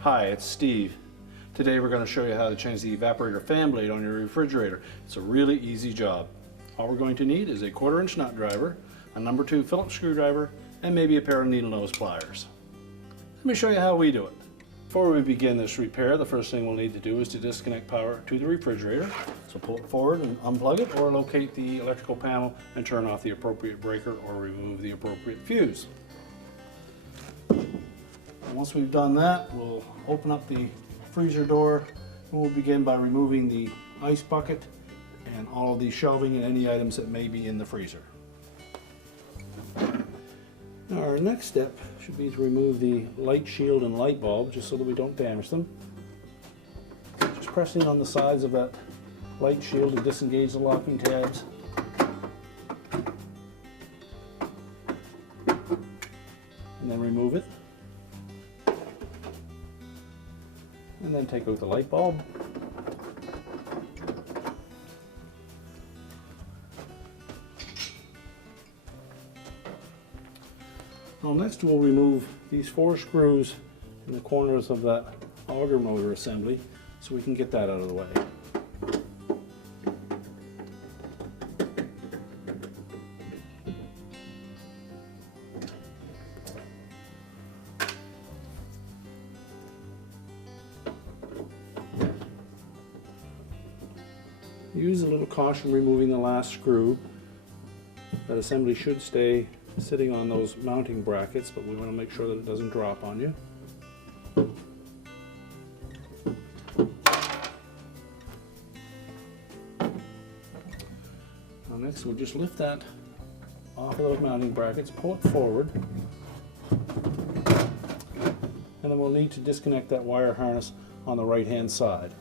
Hi, it's Steve. Today we're going to show you how to change the evaporator fan blade on your refrigerator. It's a really easy job. All we're going to need is a 1/4" nut driver, a No. 2 Phillips screwdriver, and maybe a pair of needle nose pliers. Let me show you how we do it. Before we begin this repair, the first thing we'll need to do is to disconnect power to the refrigerator. So pull it forward and unplug it, or locate the electrical panel and turn off the appropriate breaker or remove the appropriate fuse. And once we've done that, we'll open up the freezer door and we'll begin by removing the ice bucket and all of the shelving and any items that may be in the freezer. Now our next step should be to remove the light shield and light bulb, just so that we don't damage them. Just pressing on the sides of that light shield to disengage the locking tabs. And then remove it. And then take out the light bulb. Well, next we'll remove these 4 screws in the corners of that auger motor assembly so we can get that out of the way. Use a little caution removing the last screw. That assembly should stay sitting on those mounting brackets, but we want to make sure that it doesn't drop on you. Now next we'll just lift that off of those mounting brackets, pull it forward, and then we'll need to disconnect that wire harness on the right hand side.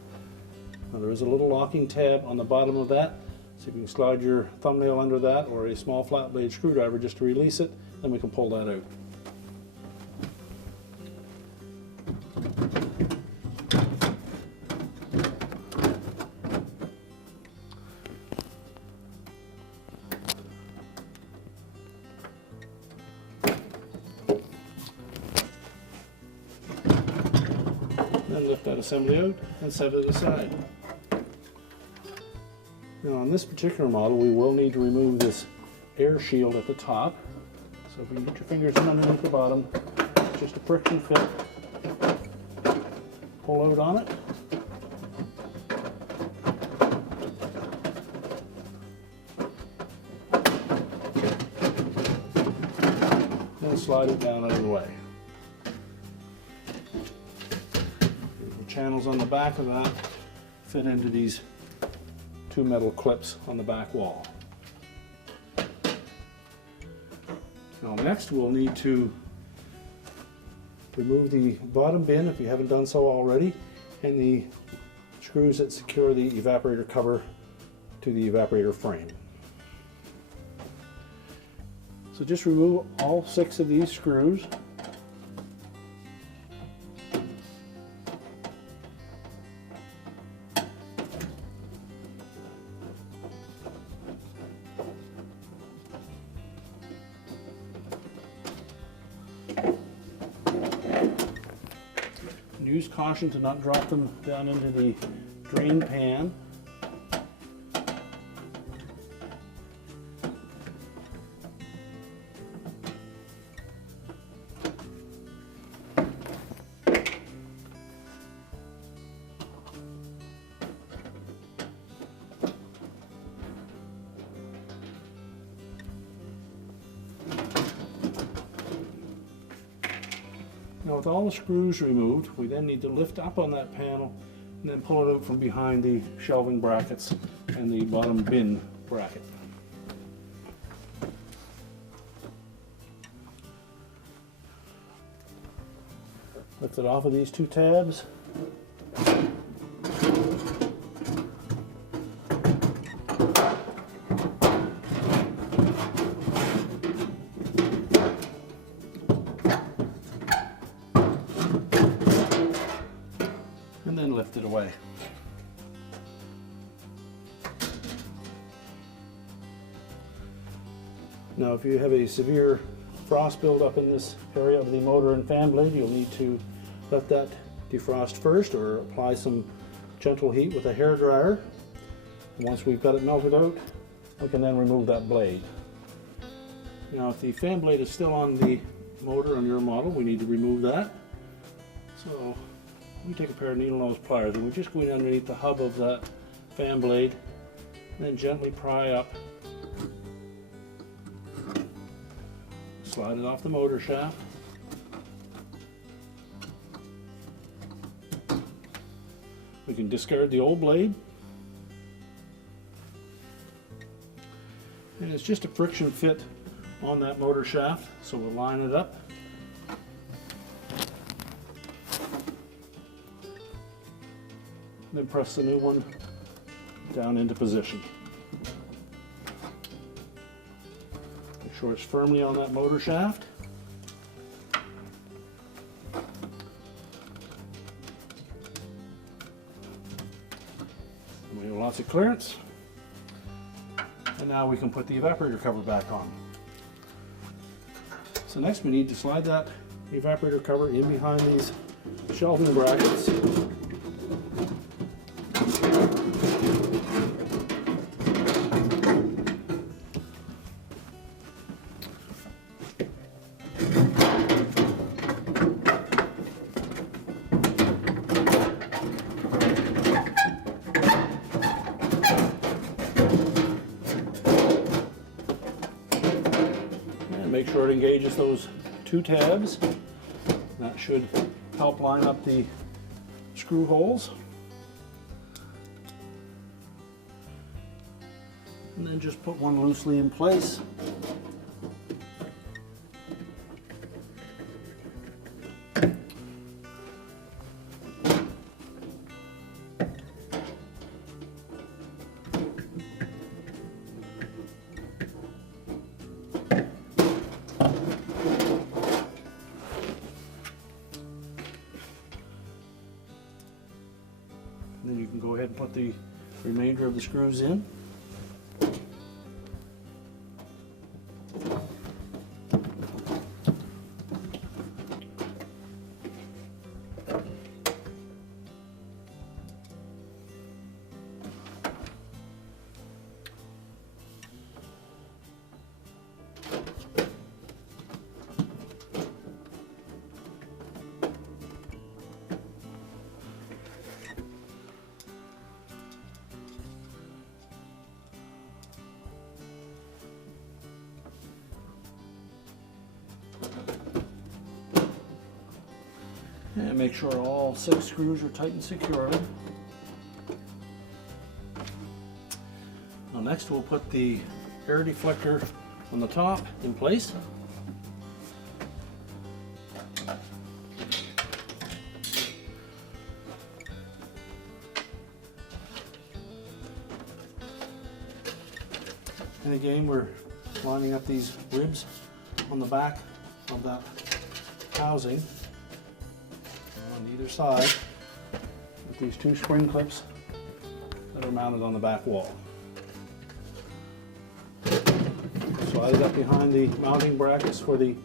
Now there is a little locking tab on the bottom of that, so you can slide your thumbnail under that or a small flat blade screwdriver just to release it, then we can pull that out. Then lift that assembly out and set it aside. Now on this particular model we will need to remove this air shield at the top. So if you can get your fingers in underneath the bottom, just a friction fit, pull out on it. And slide it down out of the way. The channels on the back of that fit into these 2 metal clips on the back wall. Now next we'll need to remove the bottom bin, if you haven't done so already, and the screws that secure the evaporator cover to the evaporator frame. So just remove all 6 of these screws. Use caution to not drop them down into the drain pan. Now with all the screws removed, we then need to lift up on that panel and then pull it out from behind the shelving brackets and the bottom bin bracket. Lift it off of these 2 tabs. And then lift it away. Now if you have a severe frost buildup in this area of the motor and fan blade, you'll need to let that defrost first or apply some gentle heat with a hair dryer. Once we've got it melted out, we can then remove that blade. Now if the fan blade is still on the motor on your model, we need to remove that. So we take a pair of needle nose pliers and we're just going underneath the hub of that fan blade and then gently pry up. Slide it off the motor shaft. We can discard the old blade. And it's just a friction fit on that motor shaft, so we'll line it up. Then press the new one down into position. Make sure it's firmly on that motor shaft. And we have lots of clearance. And now we can put the evaporator cover back on. So next we need to slide that evaporator cover in behind these shelving brackets. Make sure it engages those two tabs. That should help line up the screw holes. And then just put one loosely in place. Then you can go ahead and put the remainder of the screws in. And make sure all 6 screws are tightened securely. Now next we'll put the air deflector on the top in place. And again, we're lining up these ribs on the back of that housing on either side with these 2 spring clips that are mounted on the back wall. Slide it up behind the mounting brackets for the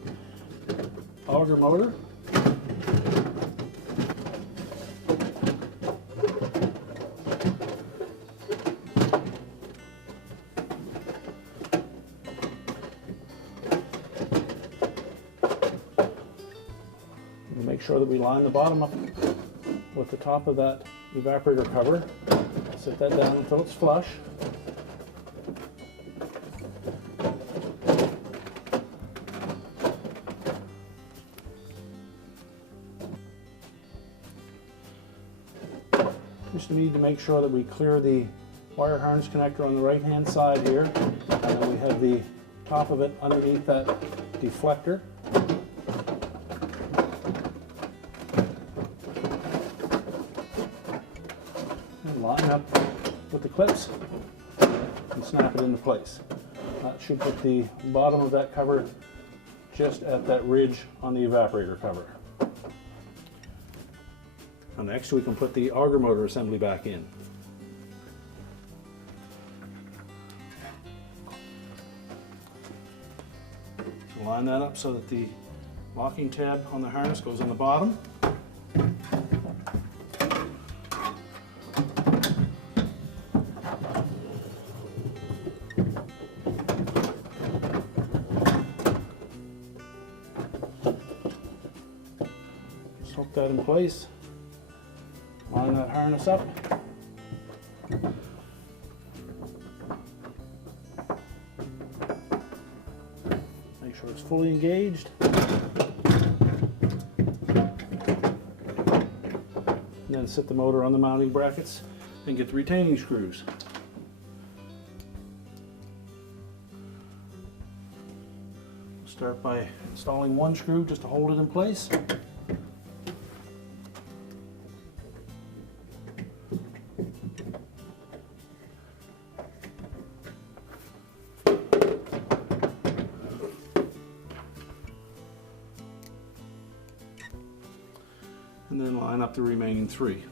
auger motor. Make sure that we line the bottom up with the top of that evaporator cover. Set that down until it's flush. Just need to make sure that we clear the wire harness connector on the right hand side here, and then we have the top of it underneath that deflector. Line up with the clips and snap it into place. That should put the bottom of that cover just at that ridge on the evaporator cover. Now next we can put the auger motor assembly back in. Line that up so that the locking tab on the harness goes on the bottom. Just hook that in place. Line that harness up. Make sure it's fully engaged. And then set the motor on the mounting brackets and get the retaining screws. Start by installing one screw just to hold it in place. And then line up the remaining three.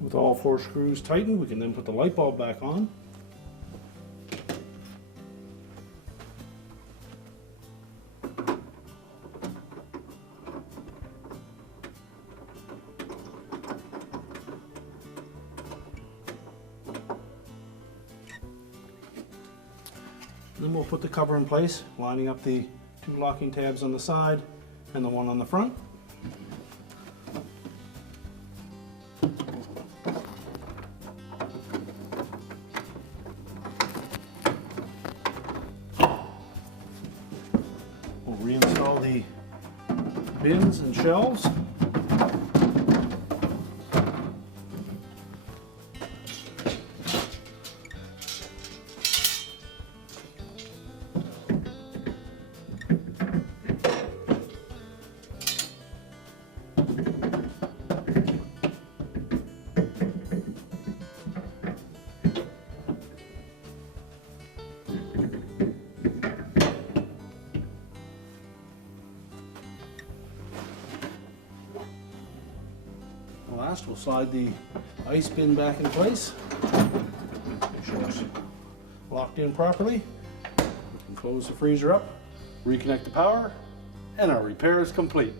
With all four screws tightened, we can then put the light bulb back on. Then we'll put the cover in place, lining up the two locking tabs on the side and the one on the front. We'll reinstall the bins and shelves. Last, we'll slide the ice bin back in place. Make sure it's locked in properly. We can close the freezer up, reconnect the power, and our repair is complete.